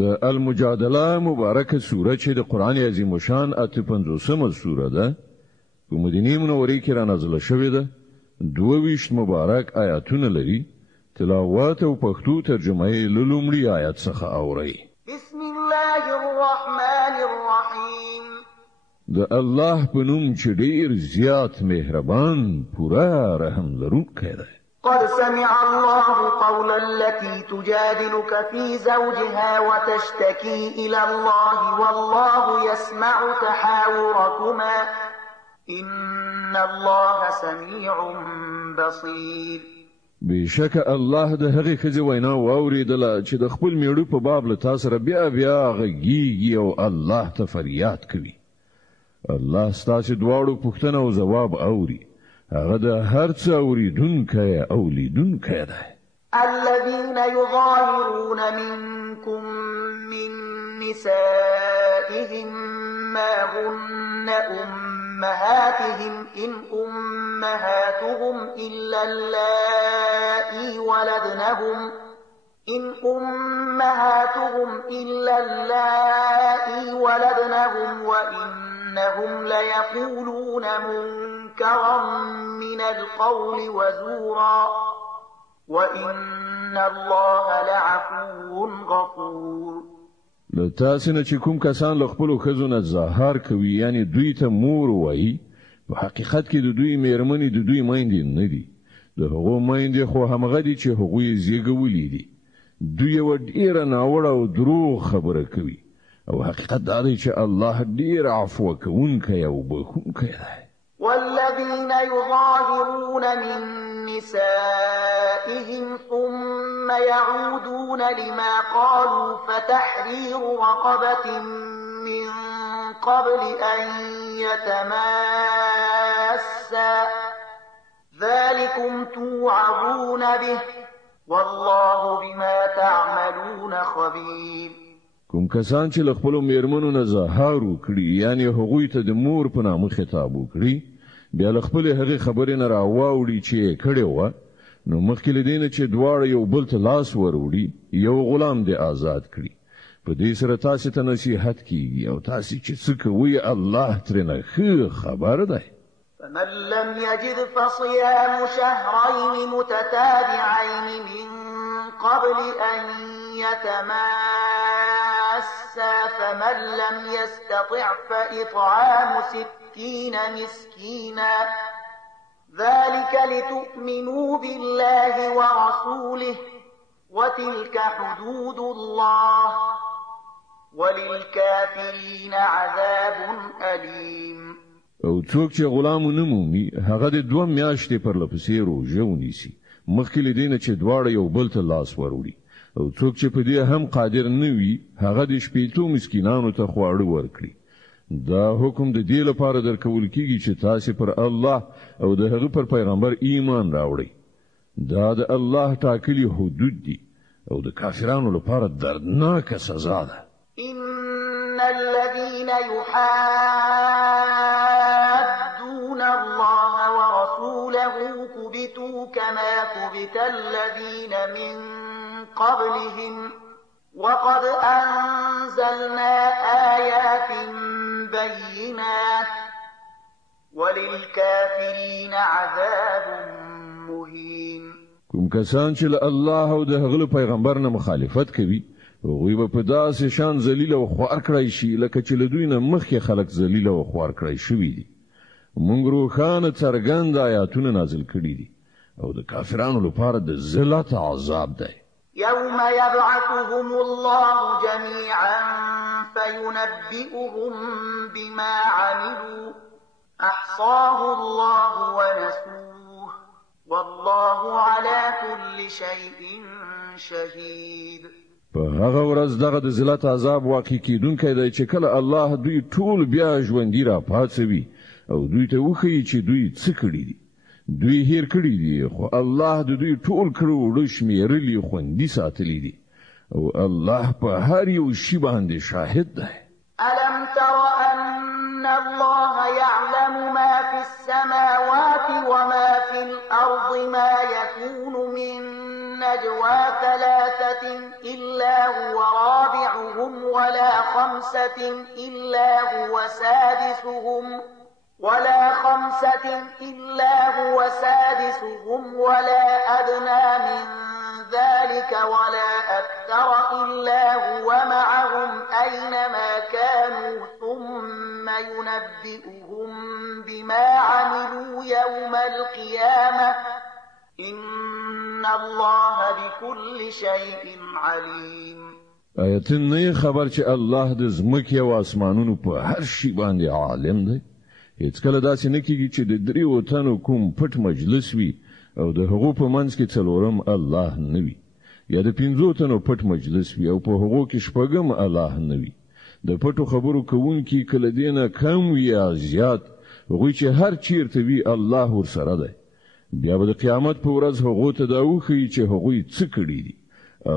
د المجادله مبارکه سوره چې د قران عظیم شان 55مه سوره ده په مدینه منوره کې را نازله شوې ده 22 مبارک آیاتونه لري تلاوت او پښتو ترجمه یې لومړی آیات څخه اوري بسم الله الرحمن الرحیم د الله په نوم چې ډیر زیات مهربان پورا رحم لرونکی دی قد سمع الله قول التي تجادلك في زوجها وتشتكي إلى الله والله يسمع تحاوركما إن الله سميع بصير بشک الله د هغه خزي وینا واوریدله چې د خپل میړو په باب له تاسو سره بیا غږیږي او الله ته فریاد کوي الله ستاسو دواړو پوښتنه او جواب اوري هغه د هر څه اوریدونکی او لیدونکی دی الذين يظاهرون منكم من نسائهم ما هن أمهاتهم إن أمهاتهم إلا اللائي ولدنهم وإنهم ليقولون منكرا من القول وزورا وإن الله لعفو غفور لتاسنه چې کوم کسان له خپل خزونه ظاهر کوي یعنی دوی ته مور وایي په حقیقت کې د دوی میرمنې د دوی مایندې نه دي د هغو مایندې خو همغه دي چې هغوی زیږولې دي دوی و ډیره ناوړه او دروغ خبره کوي او حقیقت دا دی چې الله ډیر عفو کوونکی او بخښونکی دی والذين يظاهرون من نسائهم ثم يعودون لما قالوا فتحرير رقبة من قبل أن يتماسا ذلكم توعظون به والله بما تعملون خبير کوم کسان چې له خپل میرمنو نه ظاهر وکړي یعنی هغوی ته د مور په نامه خطاب وکړي بیا له خپل هغه خبرې نه راوړي چې کړي و نو مخکې لدینه چې دواړه یو بل ته لاس وروړي یو غلام دی آزاد کړي په دې سره تاسو ته نصیحت کیږي او تاسو چې څه کوي الله ترنه خبر دی فمن لم يجد فصيام شهرين متتابعين من قبل أن يتماسا فمن لم يستطع فإطعام 60 مسكينا ذلك لتؤمنوا بالله ورسوله وتلك حدود الله وللكافرين عذاب أليم او څوک چې غلام نه مومي هغه د 2 میاشتې پر لپسې روزه ونیسي مخکې لدینه چې دواړه یو بل ته لاس وروړي او څوک چې په دې هم قادر نه وي هغه د 80 مسکینانو ته خواړه ورکړي دا حکم د دې لپاره درکول کیږي چې تاسو پر الله او د هغه پر پیغمبر ایمان راوړئ دا د الله ټاکلي حدود دي او د کافرانو لپاره دردناک سزا ده إن الذين يحادون الله ورسوله كبتوا كما كبت الذين من قبلهم وقد أنزلنا آيات بينات وللكافرين عذاب مهين کوم کسان چې الله او د هغه پیغمبر نه مخالفت کوي هغوی په داسې شان ذلیل او خوار کړی شي لکه چې له دوی نه مخکې خلک ذلیل او خوار کړی شوي دي موږ روښانه څرګند آیاتونه نازل کړي دي او د کافرانو لپاره د ذلت عذاب دی يوم يبعثهم الله جميعا فينبئهم بما عملوا أحصاه الله ونسوه والله على كل شيء شهيد په هغه ورځ دغه د ذلت عذاب واقع کیدونکی دی چې کله الله دوی ټول بیا ژوندۍ را پاتوي او دوی ته وښیي چې دوی څه کړي دي دوی هیر کړي دي خو الله د دوی ټول کړو شمیرلي خوندي ساتلي دي او الله په هر یو شی باندې شاهد دی ألم تر أن الله يعلم ما في السماوات وما في الأرض ما يكون من نجوى 3 إلا هو رابعهم خمسة إلا هو سادسهم ولا أدنى من ذلك ولا أكثر إلا هو معهم أينما كانوا ثم ينبئهم بما عملوا يوم القيامة إن الله بكل شيء عليم. آیتن نه خبر چې الله د زمکې او اسمانونو په هر شي باندې عالم دی. هیڅ کله داسې نه کیږي چې د دریو تنو کوم پټ مجلس وي او د هغو په منځ کې څلورم الله نه وي، یا د پنځو تنو پټ مجلس وي او په هغو کې شپږم الله نه وي. د پټو خبرو کوونکي کله دینه کم وي یا زیات، هغوی چې هر چیرته وي الله ورسره دی. بیا به د قیامت په ورځ هغو ته دا وښیي چې هغوی څه کړي دي.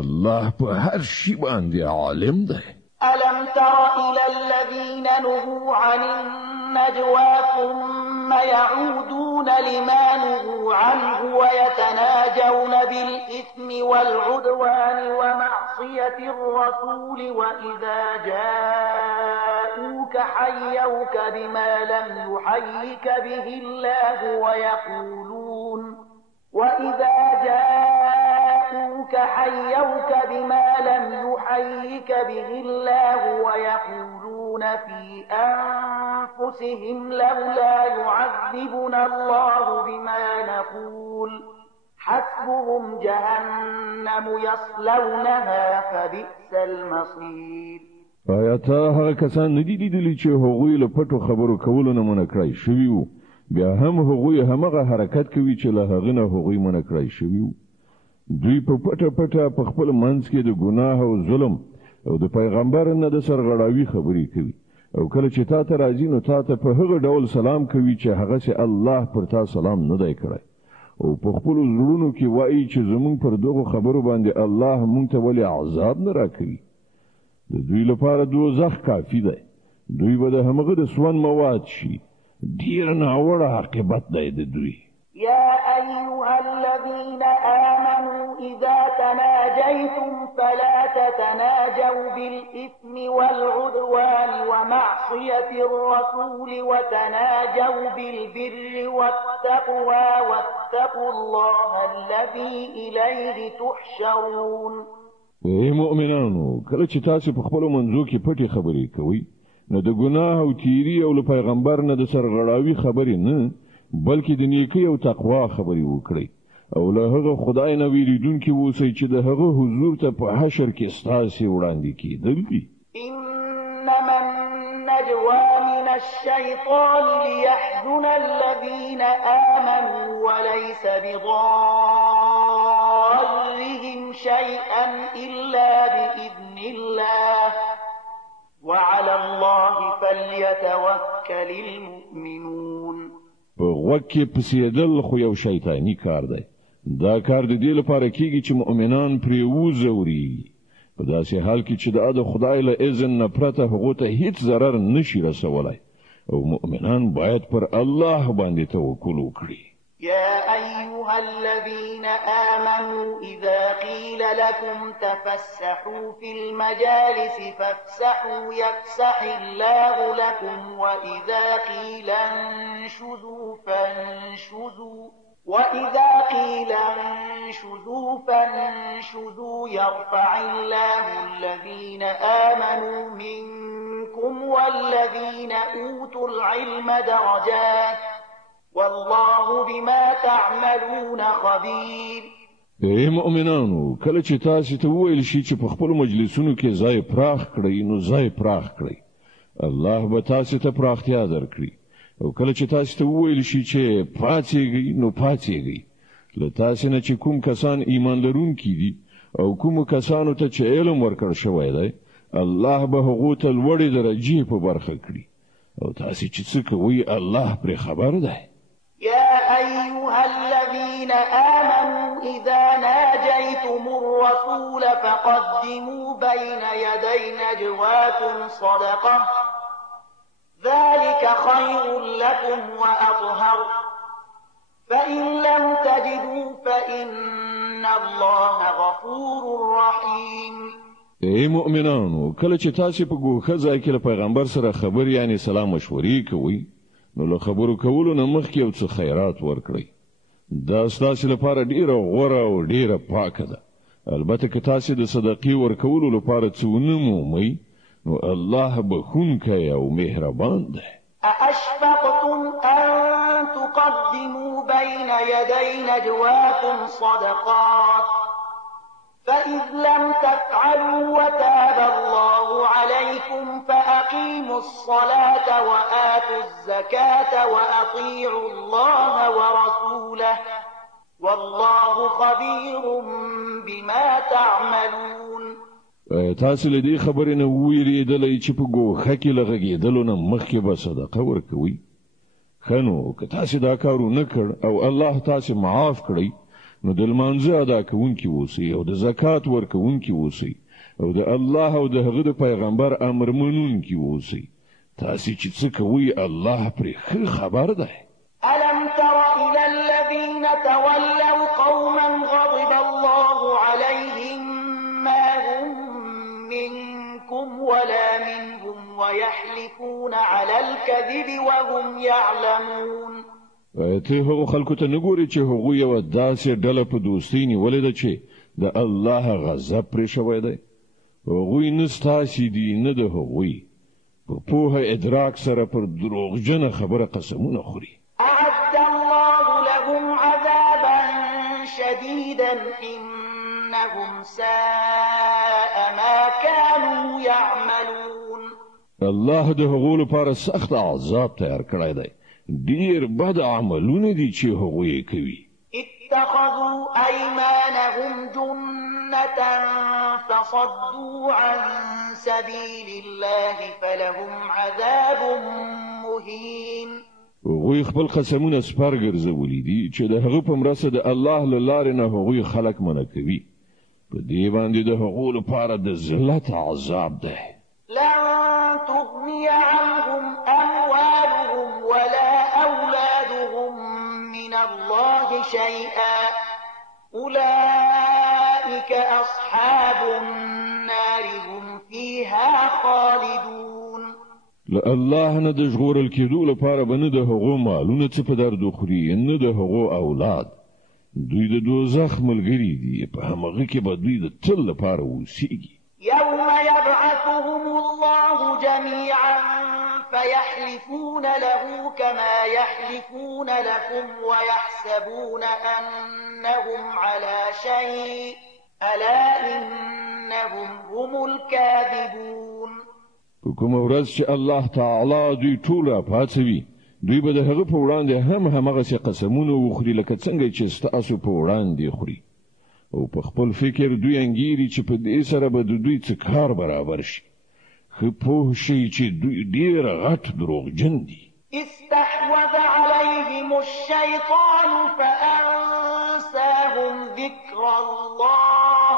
الله په هر شي باندې عالم دی. ألم تر إلى الذين نهوا عن النجوى ثم يعودون لما نهوا عنه ويتناجون بالإثم والعدوان ومعصية الرسول وإذا جاءوك حيوك بما لم يحيك به الله ويقولون في أنفسهم لولا يعذبنا الله بما نقول حسبهم جهنم يصلونها فبئس المصير. آیات هغه کسان ندي لیدلي چې هغوی له پټو خبرو کولو نه منع کړی شوي وو، بیا هم هغوی همغه حرکت کوي چې له هغه نه هغوی منع کړی شوي وو. دوی په پټه په خپل منځ کې د ګناه او ظلم او د پیغمبر نه د سرغړاوي خبرې کوي، او کله چې تا ته راځي نو تا ته په هغه ډول سلام کوي چې هغه سي الله پر تا سلام نه دی کړی، او په خپل زړونو کې وایي چې زمونږ پر دغه خبرو باندې الله مونږ ته ولې عذاب نه راکوي. د دوی لپاره دوزخ کافي دی، دوی به د همغه د سون مواد شي. ډیر ناوړه عاقبت دی د دوی. يا أيها الذين آمنوا إذا تناجيتم فلا تتناجوا بالإثم والعدوان ومعصية الرسول وتناجوا بالبر والتقوى واتقوا الله الذي إليه تحشرون. ای مؤمنانو، کله چې تاسو په خپل منځو کې پټې خبرې کوئ نو د ګناه او تیری او له پیغمبر نه د سرغړاوي خبرې نه بلکې د نیکی او تقوا خبرې وکړئ، او له هغه خدای نه ویریدونکي اوسئ چې د هغه حضور ته په حشر کې ستاسې وړاندې کېدل دي. إنما النجوى من الشيطان ليحزن الذين آمنوا وليس بضارهم شيئا إلا بإذن الله وعلى الله فليتوكل المؤمنون. په غوږ کې پسېدل خو یو شیطانی کار دی. دا کار د دې لپاره کیږي چې مؤمنان پرې وځوري، په داسې حال کې چې د خدای له اذن نه پرته هغه ته هیڅ ضرر نشي رسولای، او مؤمنان باید پر الله باندې توکل وکړي. يا أيها الذين آمنوا إذا قيل لكم تفسحوا في المجالس فافسحوا يفسح الله لكم وإذا قيل انشزوا فانشزوا يرفع الله الذين آمنوا منكم والذين أوتوا العلم درجات والله بما تعملون خبير. ای مؤمنانو، کله چې تاسو ته وویل شي چې په خپل مجلسونو کې ځای پراخ کړئ نو ځای پراخ کړئ، الله به تاسو ته پراختیا درکړي، او کله چې تاسو ته وویل شي چې پاتېږئ نو پاتېږئ. له تاسو نه چې کوم کسان ایمان لرونکي دي او کوم کسانو ته چې علم ورکړ شوی دی الله به هغو ته لوړې درجې په برخه کړي، او تاسو چې څه کوئ الله پرې خبر دی. يا أيها الذين آمنوا إذا ناجيتم الرسول فقدموا بين يدي نجواكم صدقة ذلك خير لكم وأطهر فإن لم تجدوا فإن الله غفور رحيم. ای مؤمنانو کله چې تاسو په ګوښه ځای کې له پیغمبر سره خبر یعنی سلام مشورې کوئ نو له خبرو کولو نه مخکې یو څه خیرات ورکړئ دا ستاسو لپاره ډیره غوره او ډیره پاکه ده البته که تاسو د صدقې ورکولو لپاره څه ونه مومئ نو الله بخښونکی او مهربان دی أأشفقتم أن تقدموا بين يدي نجواكم صدقات فإذ لم تفعلوا وتاب الله عليكم فأقيموا الصلاة وآتوا الزكاة وأطيعوا الله ورسوله والله خبير بما تعملون تاسو له دې خبرې نه ویریدلې چې په ګوښه کې لغږېدلو نه مخکې به صدقه ورکوي خنو که تاسو دا کارو نه کړ او الله تاسو معاف کړی نو د لمانځه ادا کوونکی اوسئ او د زکات ورکوونکی اوسئ او د الله او د هغه د پیغمبر امر منونکی اوسئ تاسو چې څه کوئ الله پرې ښه خبر دی ألم تر إلى الذين تولوا قوما غضب الله عليهم ما هم منكم ولا منهم ويحلفون على الكذب وهم يعلمون ته هغه خلکو ته نګوري چې هغه یو داسې ډله په دوستۍ نیولې ده چې د الله غضب پرې شوی دی هغوی نه ستاسې دي نه د هغوی په پوهه ادراک سره پر دروغجنه خبره قسمونه خوري أعد الله لهم عذابا شديدا إنهم ساء ما كانوا يعملون الله د هغو لپاره سخت عذاب تیار کړی دی ډیر بد عملونه دي چې هغوی کوي اتخذوا أيمانهم جنة فصدوا عن سبيل الله فلهم عذاب مهين هغوی خپل قسمونه سپر ګرځولي دي چې د هغه په مرسته د الله له لارې نه هغوی خلک منع کوي په دې باندې د هغو لپاره د ذلت عذاب دی لن تغني عنهم أموالهم ولا أولادهم من الله شيئا أولئك أصحاب النار هم فيها خالدون الله نه د ژغورل کېدو لپاره به نه د هغو مالونه څه په درد خوري نه د هغو اولاد دوی د دوزخ ملګري دي په همغه کې به دوی د تل لپاره اوسېږي يوم يبعثهم الله جميعا فيحلفون له كما يحلفون لكم ويحسبون أنهم على شيء ألا إنهم هم الكاذبون کوم ورځ چې الله تعالی دوی ټول راپاڅوي دوی به د هغه په وړاندې همغه قسمونه وخوري لکه څنګه چې تاسو په وړاندې خوري او په خپل فکر دوی انګيري چې په دې سره به دوی څه کار برابر شي خو په شي چې دوی ډیر غټ دروغجن دي استحوذ عليهم الشيطان فأنساهم ذكر الله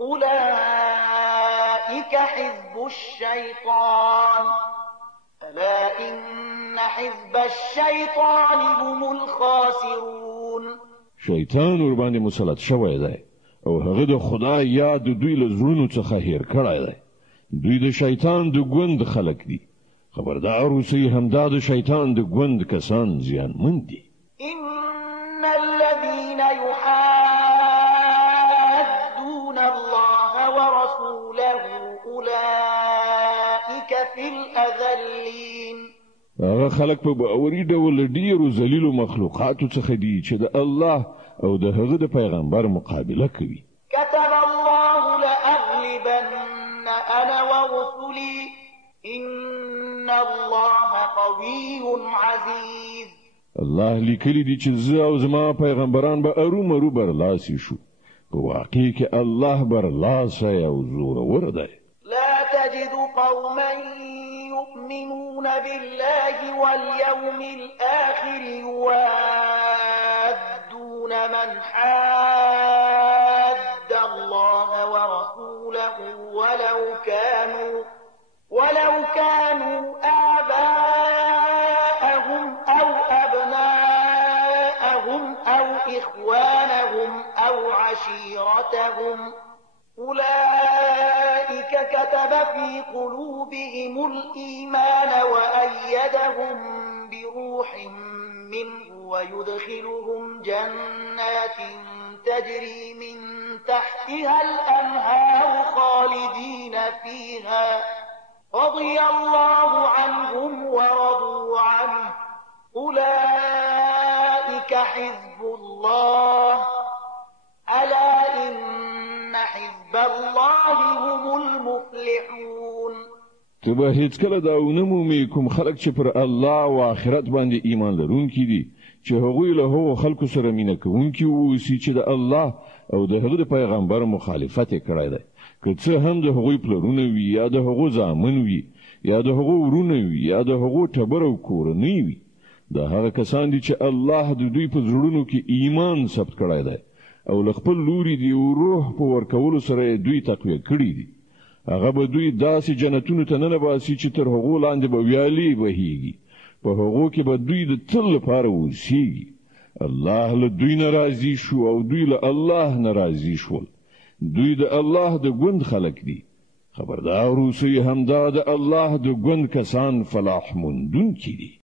أولئك حزب الشيطان ألا إن حزب الشيطان هم الخاسرون شیطان ور باندې مسلط شوی دی او هغه د خدای یاد دوی له زړونو څخه هیر کړی دی دوی د شیطان د ګوند خلق دي خبردار اوسئ همدا د شیطان د ګوند کسان زیانمن دي إن الذين يحادون الله ورسوله أولئك في الأذلين هغه خلق په باوري ډول ډیرو ذلیلو مخلوقاتو څخه دي چې د الله او د هغه د پیغمبر مقابله کوي كتب الله لأغلبن أنا ورسلي إن الله قوي عزيز الله لیکلی دي چې زه او زما پیغمبران به ارومرو برلاسي شو په واقع کې الله برلاسه او زورور دی لا تجد قوما يؤمنون بالله واليوم الآخر يوادون من حاد الله ورسوله ولو كانوا آباءهم أو أبناءهم أو إخوانهم أو عشيرتهم أولئك في قلوبهم الإيمان وأيدهم بروح منه ويدخلهم جنات تجري من تحتها الأنهار خالدين فيها رضي الله عنهم ورضوا عنه أولئك حزب الله ألا إن حزب الله هم المفلحون. تبه هیڅ کله دا ونمومي کوم خلک چې پر الله او آخرت باندې ایمان لرونکي دي چې هغوی له هغو خلکو سره مینه کوونکي اوسي چې د الله او د هغه د پیغمبر مخالفت کړی دی، که څه هم د هغوی پلرونه وي یا د هغو زامن وي یا د هغو ورونه وي یا د هغو ټبر او کورنۍ وي. دا هغه کسان دي چې الله د دوی په زړونو کې ایمان ثبت کړی دی او له خپل لوري دی روح په ورکولو سره دوی تقویه کړی دي. هغه به دوی داسې جنتونو ته نه باسي چې تر هغو لاندې به ویالې بهیږي، په هغو کې به دوی د تل لپاره اوسیږي. الله له دوی ناراضي شو او دوی له الله ناراضي شول. دوی د الله د ګوند خلق دي. خبردار اوسئ، همدا د الله د ګوند کسان فلاح موندونکي دي.